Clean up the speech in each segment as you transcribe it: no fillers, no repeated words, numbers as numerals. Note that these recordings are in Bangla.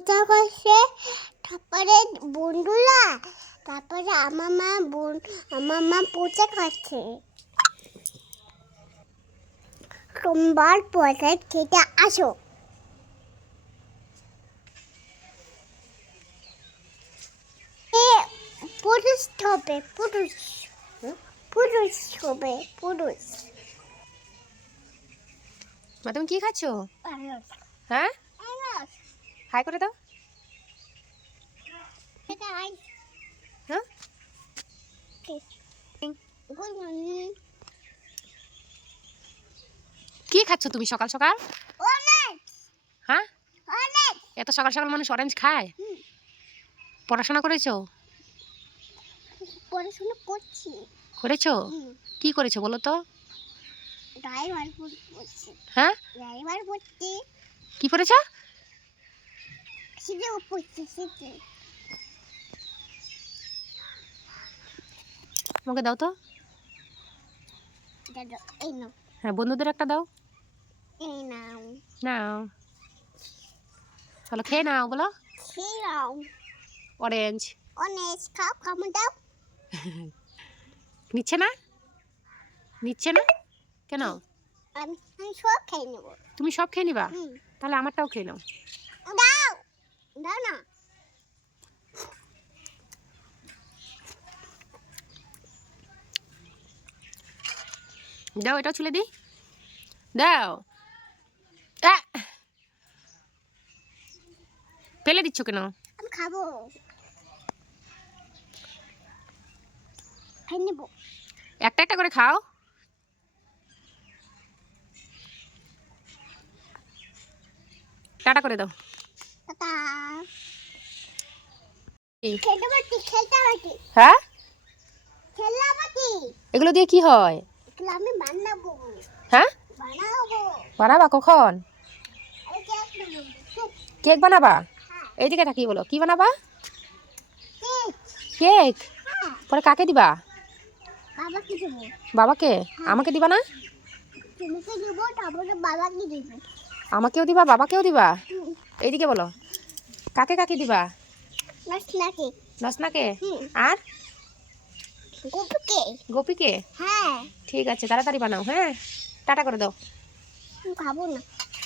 করছে তারপরে বন্ধুরা তারপরে আমার মা পূজা করছে সোমবার প্রসাদ খেতে আসো পুরুষ হবে পুরুষ হবে পুরুষ মা তুমি কি খাচ্ছো? হ্যাঁ হাই করে দাও। হ্যাঁ কি খাচ্ছ তুমি সকাল সকাল? হ্যাঁ এত সকাল সকাল মানুষ অরেঞ্জ খায়? পড়াশোনা করেছো? পড়াশোনা করছি। করেছো? কি করেছো বলো তো? ড্রাইভার পড়ছি। হ্যাঁ ড্রাইভার পড়ছি। কি পড়েছো? সিজে পড়ছি সিজে। আমাকে দাও তো। দাদা এই নাও। হ্যাঁ বন্ধুদের একটা দাও। এই নাও। নাও চলো খেয়ে নাও বলো। খেয়ে নাও। অরেঞ্জ অরেঞ্জ খাও খামো দাও। নিচ্ছে না? নিচ্ছে না কেন? আমি সব খেয়ে নেব। তুমি সব খেয়ে নিবা? তাহলে আমারটাও খেয়ে নাও। দাও দাও না। দাও এটাও ছুলে দিই। দাও। ফেলে দিচ্ছ কেন? আমি খাবো। খেয়ে নেব। একটা একটা করে খাও। টাটা করে দাও। টাটা। খেলতে পারছি খেলতে পারছি। হ্যাঁ খেলতে পারছি। এগুলো দিয়ে কি হয়? এগুলো আমি বানাবো। হ্যাঁ বানাবো। বানাবা কখন? এই কেক বানাবো। কেক বানাবা? এইদিকে তাকিয়ে বলো কি বানাবা? কেক। কেক হ্যাঁ। পরে কাকে দিবা? বাবাকে দেবো। বাবাকে? আমাকে দিবা না? তোমাকে দেবো তারপরে বাবাকে দেবো। আমাকেও দিবা বাবাকেও দিবা? এইদিকে বলো কাকে কাকে দিবা? নসনাকে। নসনাকে? আর গোপুকে। গোপীকে? হ্যাঁ ঠিক আছে তাড়াতাড়ি বানাও। হ্যাঁ টাটা করে দাও। খাবো না।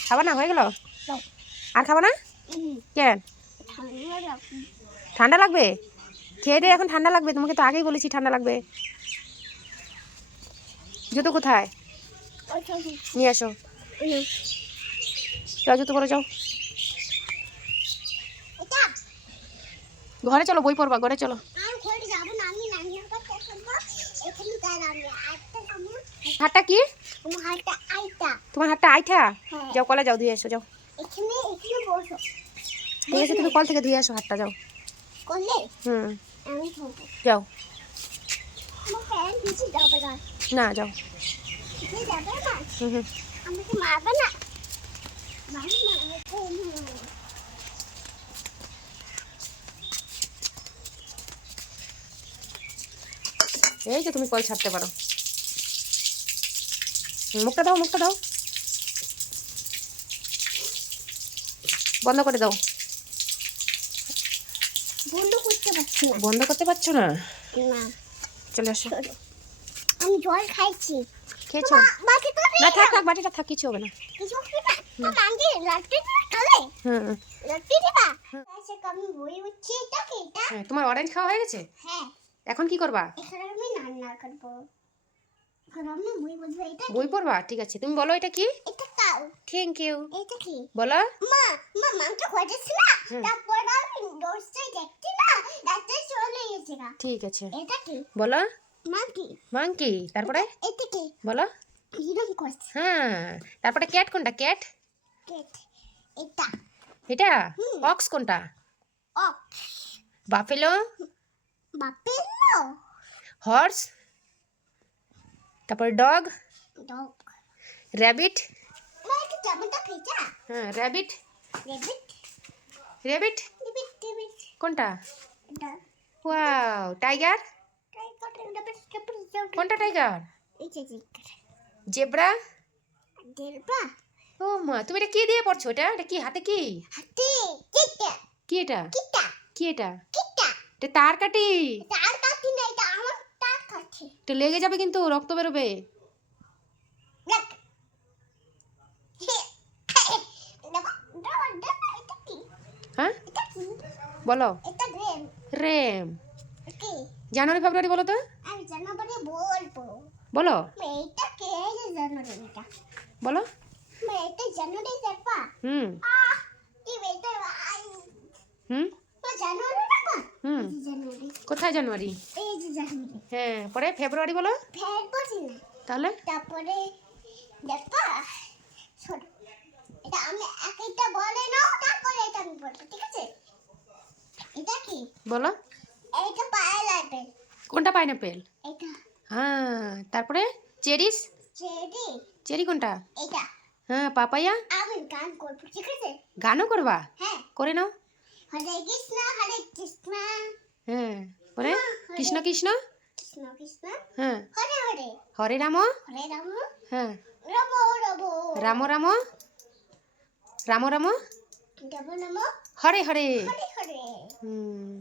খাবা না? হয়ে গেল? আর খাবা না কেন? ঠান্ডা লাগবে? খেয়ে দিয়ে এখন ঠান্ডা লাগবে? তোমাকে তো আগেই বলেছি ঠান্ডা লাগবে। জুতো কোথায়? নিয়ে আসো। যাও জুতো পরে যাও। ঘরে চলো বই পড়বা ঘরে চলো। হাতটা কি? তোমার হাতটা আইঠা? যাও কলে যাও ধুয়ে এসো যাও। ঠিক আছে তুমি কল থেকে ধুয়ে আসো হাতটা যাও। যাও না যাও। এই যে তুমি কল ছাড়তে পারো। মুখটা দাও মুখটা দাও। বন্ধ করে দাও। বন্ধ করতে পারছো না? চলে আসো। আমি জল খাইছি। খেয়েছো? না থাক থাক বাটিটা থাক কিছু হবে না। তোমার অরেঞ্জ খাওয়া হয়ে গেছে? হ্যাঁ। এখন কি করবা? এখন আমি রান্না করব। এখন আমি বই পড়বা? ঠিক আছে তুমি বলো এটা কি? এটা কাউ। Thank you. এটা কি? বলো। মা মাংস খাইছিস না? তারপর আমি দোস্তে দেখছি না, রাতে চলে গেছে না। ঠিক আছে। এটা কি? বলো। মাংকি। মাংকি তারপরে? এটা কি? বলো। হিরন কোস। হ্যাঁ তারপরে ক্যাট কোনটা? ক্যাট? ক্যাট। এটা। এটা? অক্স কোনটা? অক্স। বাফেলো? বাফেলো। হর্স? তারপর ডগ? ডগ। র‍্যাবিট? মা এটা জামাটা খেয়েছা? হ্যাঁ র‍্যাবিট। র‍্যাবিট। র‍্যাবিট? র‍্যাবিট। কোনটা? এটা। Wow tiger? কোনটা টাইগার? এই যে জেব্রা? জেব্রা। ও মা তুমি এটা কি দিয়ে পড়ছো? এটা কি হাতে কি? হাতি। কি এটা? কিটা কি এটা? কিটা এটা তার কাটি। তার কাটি না, এটা আমার তার কাছে। এটা লেগে যাবে কিন্তু, রক্ত বেরোবে। দেখ দেখো, এটা কি? হ্যাঁ এটা কি? বলো। এটা রেম। রেম। কি? জানুয়ারি ফেব্রুয়ারি বলো তো। আমি জানুয়ারি বলবো। বলো এটা কে জানুয়ারি এটা? বলো। এটা জানুয়ারি দেখবা? হুম কি বেটা ভাই? হুম জানুয়ারি দেখবা? হুম এই যে জানুয়ারি, কোথায় জানুয়ারি? এই যে জানুয়ারি। হ্যাঁ, পরে ফেব্রুয়ারি বলো। ফেব্রুয়ারি না, তাহলে তারপরে দেখবা শোনো, এটা আমি একটা বলে নাও, তারপরে এটা আমি বলবো, ঠিক আছে? এটা কি? বলো। এটা পাইনাপেল। কোনটা পাইনাপেল? এটা হ্যাঁ, তারপরে চেরিস। চেরি। চেরি কোনটা? এটা হ্যাঁ, পাপায়া। আমি গান করবো, ঠিক আছে? গানও করবা? হ্যাঁ। করে নাও। হরে কৃষ্ণ হরে কৃষ্ণ, হ্যাঁ, পরে কৃষ্ণ কৃষ্ণ। কৃষ্ণ কৃষ্ণ হ্যাঁ, হরে হরে, হরে রাম। হরে রাম হ্যাঁ, রাম রাম, রাম রাম। রাম রাম। রাম নাম হরে হরে। হরে হরে। হুম,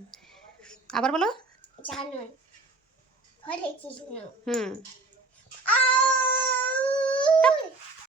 আবার বলো। জানুয়ারি হরে কৃষ্ণ। হুম